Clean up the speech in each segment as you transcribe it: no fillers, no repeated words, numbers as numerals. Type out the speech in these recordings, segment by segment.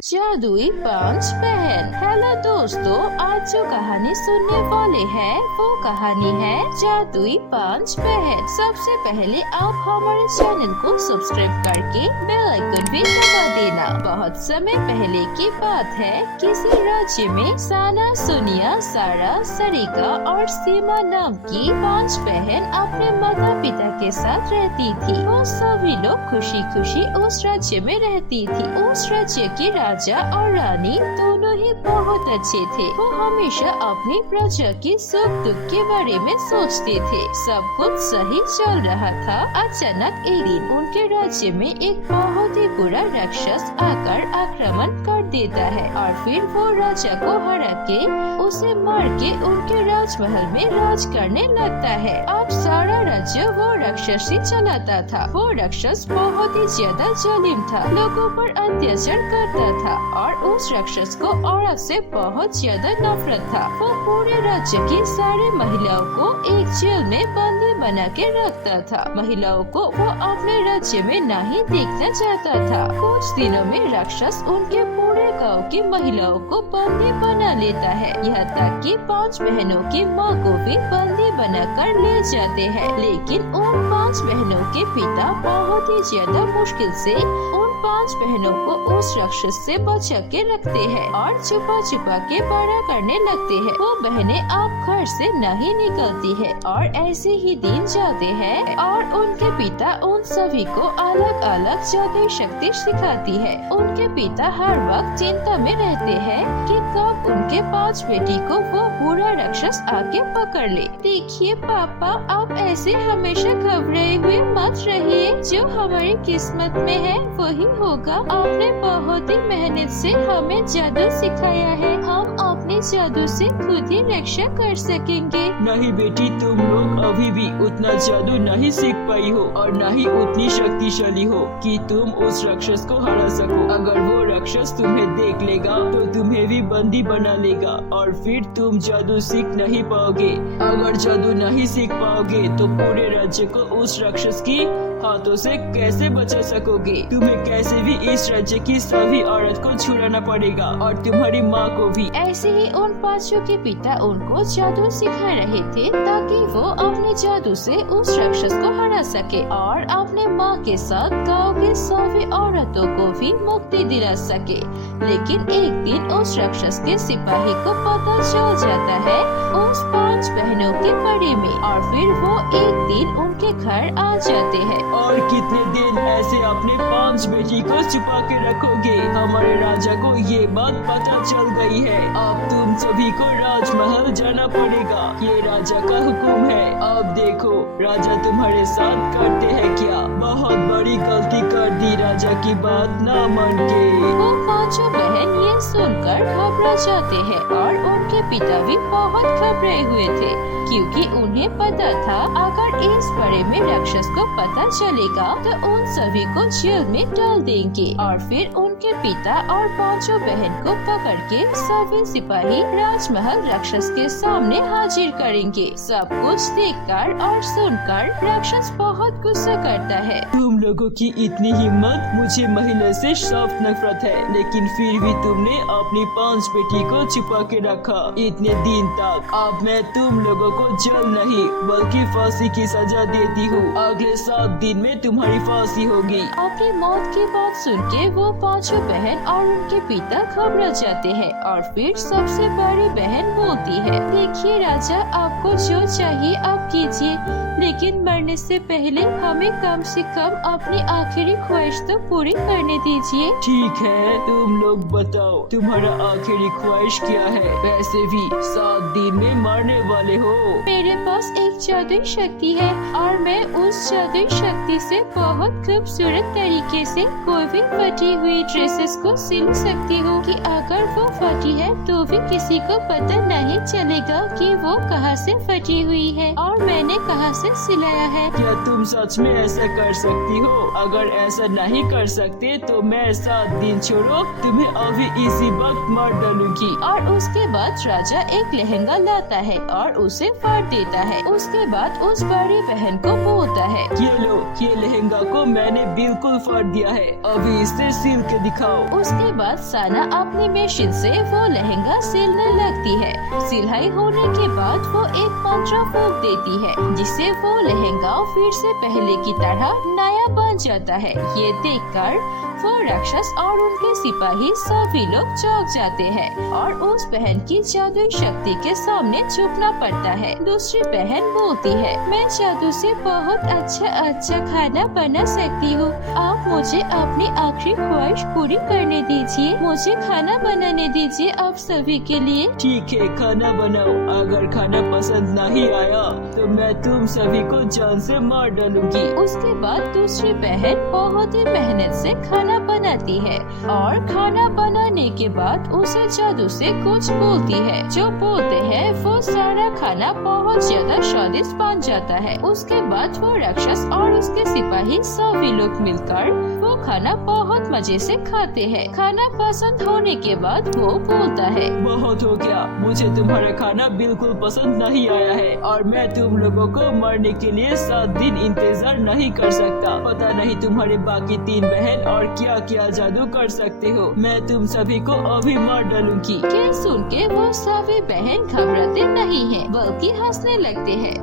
जादुई पांच बहन। हेलो दोस्तों, आज जो कहानी सुनने वाले हैं वो कहानी है जादुई पांच बहन। सबसे पहले आप हमारे चैनल को सब्सक्राइब करके बेल आइकन भी दबा देना। बहुत समय पहले की बात है, किसी राज्य में साना, सुनिया, सारा, सरिका और सीमा नाम की पांच बहन अपने माता पिता के साथ रहती थी। वो सभी लोग खुशी खुशी उस राज्य में रहती थी। उस राज्य की राजा और रानी दोनों ही बहुत अच्छे थे। वो हमेशा अपनी प्रजा की सुख दुख के बारे में सोचते थे। सब कुछ सही चल रहा था। अचानक एक दिन उनके राज्य में एक बहुत ही बुरा राक्षस आकर आक्रमण कर देता है और फिर वो राजा को हरा के उसे मार के उनके राजमहल में राज करने लगता है। अब सारा राज्य वो राक्षस ही चलाता था। वो राक्षस बहुत ही ज्यादा जालिम था, लोगों पर अत्याचार करता था और उस राक्षस को औरत से बहुत ज्यादा नफरत था। वो पूरे राज्य की सारी महिलाओं को एक जेल में बंदी बना के रखता था। महिलाओं को वो अपने राज्य में नहीं देखना चाहता था। कुछ दिनों में राक्षस उनके पूरे गांव की महिलाओं को बंदी बना लेता है। यहाँ तक कि पांच बहनों की माँ को भी बंदी बनाकर ले जाते हैं। लेकिन उन पांच बहनों के पिता बहुत ही ज्यादा मुश्किल से उन पांच बहनों को उस राक्षस से बचा के रखते हैं और छुपा छुपा के बड़ा करने लगते हैं। वो बहनें अब घर से नहीं निकलती है और ऐसे ही दिन जाते हैं और उनके पिता उन सभी को अलग अलग जादुई शक्ति सिखाती है। उनके पिता हर वक्त चिंता में रहते हैं कि कब उनके पांच बेटी को वो बुरा राक्षस आके पकड़ ले। देखिए पापा, आप ऐसे हमेशा घबराए हुए मत रहिए। जो हमारी किस्मत में है वही होगा। आपने बहुत ही मेहनत से हमें जादू सिखाया है। हम अपने जादू से खुद ही रक्षा कर सकेंगे। नहीं बेटी, तुम लोग अभी भी उतना जादू नहीं सीख पाई हो और न ही उतनी शक्तिशाली हो कि तुम उस राक्षस को हरा सको। अगर वो राक्षस तुम्हें देख लेगा तो तुम्हें भी बंदी बना लेगा और फिर तुम जादू सीख नहीं पाओगे। अगर जादू नहीं सीख पाओगे तो पूरे राज्य को उस राक्षस की हाथों से कैसे बचा सकोगे? तुम्हें कैसे भी इस राज्य की सभी औरत को छुड़ाना पड़ेगा और तुम्हारी माँ को भी। ऐसे ही उन पांचों के पिता उनको जादू सिखा रहे थे ताकि वो अपने जादू से उस राक्षस को हरा सके और अपने माँ के साथ गांव के सभी औरतों को भी मुक्ति दिला सके। लेकिन एक दिन उस राक्षस के सिपाही को पता चल जाता है उस पांच बहनों के बारे में और फिर वो एक दिन उनके घर आ जाते हैं। और कितने दिन ऐसे अपने पांच बेटी को छुपा के रखोगे? हमारे राजा को ये बात पता चल गई है। अब तुम सभी को राजमहल जाना पड़ेगा। ये राजा का हुक्म है। अब देखो राजा तुम्हारे साथ करते हैं क्या। बहुत बड़ी गलती कर दी राजा की बात ना मान के। वो पांचों बहन ये सुनकर घबरा जाते हैं और उनके पिता भी बहुत घबराए हुए थे क्योंकि उन्हें पता था अगर इस बारे में राक्षस को पता चलेगा तो उन सभी को जेल में डाल देंगे और फिर उनके पिता और पांचों बहन को पकड़ के सभी सिपाही राजमहल राक्षस के सामने हाजिर करेंगे। सब कुछ देखकर और सुनकर राक्षस बहुत गुस्सा करता है। तुम लोगों की इतनी हिम्मत, मुझे महिला से सख्त नफरत है, लेकिन फिर भी तुमने अपनी पांच बेटी को छुपा के रखा इतने दिन तक। अब मैं तुम लोगों को जेल नहीं बल्कि फांसी की सजा देती हूँ। अगले 7 दिन में तुम्हारी फांसी होगी। अपनी मौत की बात सुन के वो पांचों बहन और उनके पिता घबरा जाते हैं और फिर सबसे बड़ी बहन बोलती है, देखिए राजा, आपको जो चाहिए आप कीजिए, लेकिन मरने से पहले हमें कम से कम अपनी आखिरी ख्वाहिश तो पूरी करने दीजिए। ठीक है, तुम लोग बताओ तुम्हारा आखिरी ख्वाहिश क्या है? वैसे भी 7 दिन में मरने वाले हो। मेरे पास एक जादुई शक्ति है और मैं उस जादुई शक्ति से बहुत खूबसूरत तरीके से कोई भी फटी हुई ड्रेसेस को सिल सकती हूँ कि अगर वो फटी है तो भी किसी को पता नहीं चलेगा कि वो कहाँ से फटी हुई है और मैंने कहाँ से सिलाया है। क्या तुम सच में ऐसा कर सकती हो? अगर ऐसा नहीं कर सकते तो मैं 7 दिन छोड़ो तुम्हें अभी इसी वक्त मार डालूंगी। और उसके बाद राजा एक लहंगा लाता है और उसे फाड़ देता है। उसके बाद उस बड़ी बहन को बोलता है, ये लो, ये लहंगा को मैंने बिल्कुल फाड़ दिया है, अभी इसे सिल के दिखाओ। उसके बाद साना अपनी मशीन से वो लहंगा सिलने लगती है। सिलाई होने के बाद वो एक मंत्र फूंक देती है, जिससे वो लहंगा फिर से पहले की तरह नया बन जाता है। ये देखकर वो राक्षस और उनके सिपाही सभी लोग चौंक जाते हैं और उस बहन की जादुई शक्ति के सामने झुकना पड़ता है। दूसरी बहन बोलती है, मैं जादू से बहुत अच्छा खाना बना सकती हूँ। आप मुझे अपनी आखिरी ख्वाहिश पूरी करने दीजिए। मुझे खाना बनाने दीजिए आप सभी के लिए। ठीक है, खाना बनाओ। अगर खाना पसंद नहीं आया तो मैं तुम सभी को जान से मार डालूंगी। उसके बाद दूसरी बहन बहुत ही मेहनत से खाना बनाती है और खाना बनाने के बाद उसे जादू से कुछ बोलती है। जो बोलते हैं वो सारा खाना बहुत ज्यादा स्वादिष्ट बन जाता है। उसके बाद वो राक्षस और उसके सिपाही सभी लोग मिलकर वो खाना बहुत मजे से खाते हैं। खाना पसंद होने के बाद वो बोलता है, बहुत हो गया, मुझे तुम्हारा खाना बिल्कुल पसंद नहीं आया है और मैं तुम लोगों को मारने के लिए 7 दिन इंतजार नहीं कर सकता। पता नहीं तुम्हारे बाकी 3 बहन और क्या क्या जादू कर सकते हो। मैं तुम सभी को अभी मार डालूंगी। ये सुन के वो सभी बहन घबराते नहीं है बल्कि हंसने लगते हैं।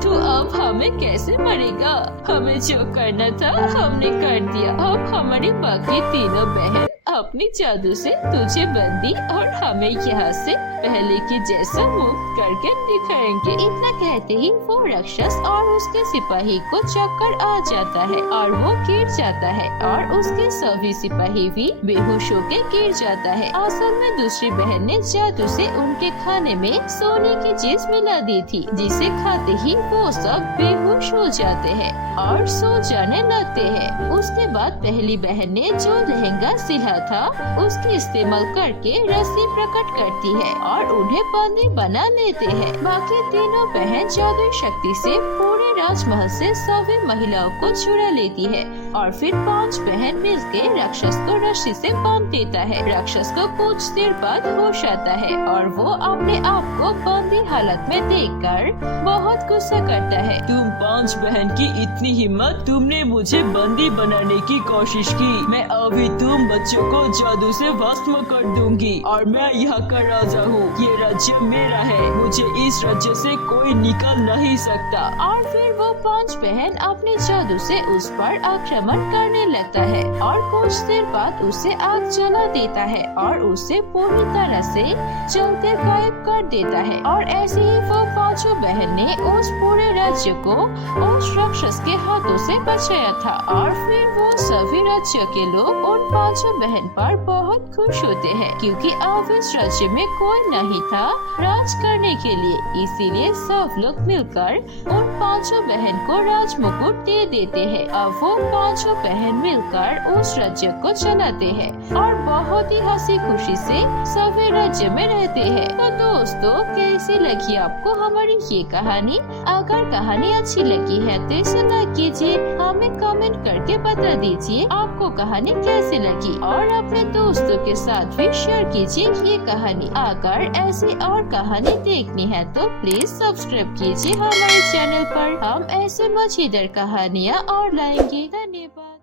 तो अब हमें कैसे मरेगा? हमें जो करना था हमने कर दिया। अब हमारी बाकी तीनों बहन अपनी जादू से तुझे बंदी और हमें यहाँ से पहले के जैसा मुक्त करके दिखाएंगे। इतना कहते ही वो राक्षस और उसके सिपाही को चक्कर आ जाता है और वो गिर जाता है और उसके सभी सिपाही भी बेहोश होके गिर जाता है। असल में दूसरी बहन ने जादू से उनके खाने में सोने की चीज मिला दी थी, जिसे खाते ही वो सब बेहोश हो जाते हैं और सो जाने लगते हैं। उसके बाद पहली बहन ने जो लहंगा सिला था उसके इस्तेमाल करके रस्सी प्रकट करती है और उन्हें बंदी बना लेते हैं। बाकी तीनों बहन जादुई शक्ति से पूरे राजमहल से सभी महिलाओं को चुरा लेती है और फिर 5 बहन मिलकर राक्षस को रस्सी से बांध देता है। राक्षस को कुछ देर बाद होश आता है और वो अपने आप को बंदी हालत में देखकर बहुत गुस्सा करता है। तुम 5 बहन की इतनी हिम्मत, तुमने मुझे बंदी बनाने की कोशिश की। मैं अभी तुम बच्चों को जादू से भस्म कर दूंगी और मैं यहाँ का राजा हूँ। ये राज्य मेरा है, मुझे इस राज्य से कोई निकल नहीं सकता। और फिर वो 5 बहन अपने जादू से उस पर आक्रमण करने लगता है और कुछ देर बाद उसे आग जला देता है और उसे पूरी तरह से जलते गायब कर देता है। और ऐसे ही वो 5 बहन ने उस पूरे राज्य को उस राक्षस के हाथों से बचाया था। और फिर वो सभी राज्य के लोग उन 5 बहन पर बहुत खुश होते हैं क्योंकि अब इस राज्य में कोई नहीं था राज करने के लिए। इसीलिए सब लोग मिलकर उन 5 बहन को राज मुकुट दे देते हैं। अब वो 5 बहन मिलकर उस राज्य को चलाते हैं और बहुत ही हंसी खुशी से सभी राज्य में रहते हैं। तो दोस्तों, कैसी लगी आपको हमारी ये कहानी? अगर कहानी अच्छी लगी है तो इसे लाइक कीजिए, हमें कमेंट करके बता दीजिए आपको कहानी कैसी लगी और अपने दोस्तों के साथ भी शेयर कीजिए ये कहानी। अगर ऐसी और कहानी देखनी है तो प्लीज सब्सक्राइब कीजिए हमारे चैनल पर। हम ऐसे मजेदार कहानियाँ और लाएंगे। धन्यवाद।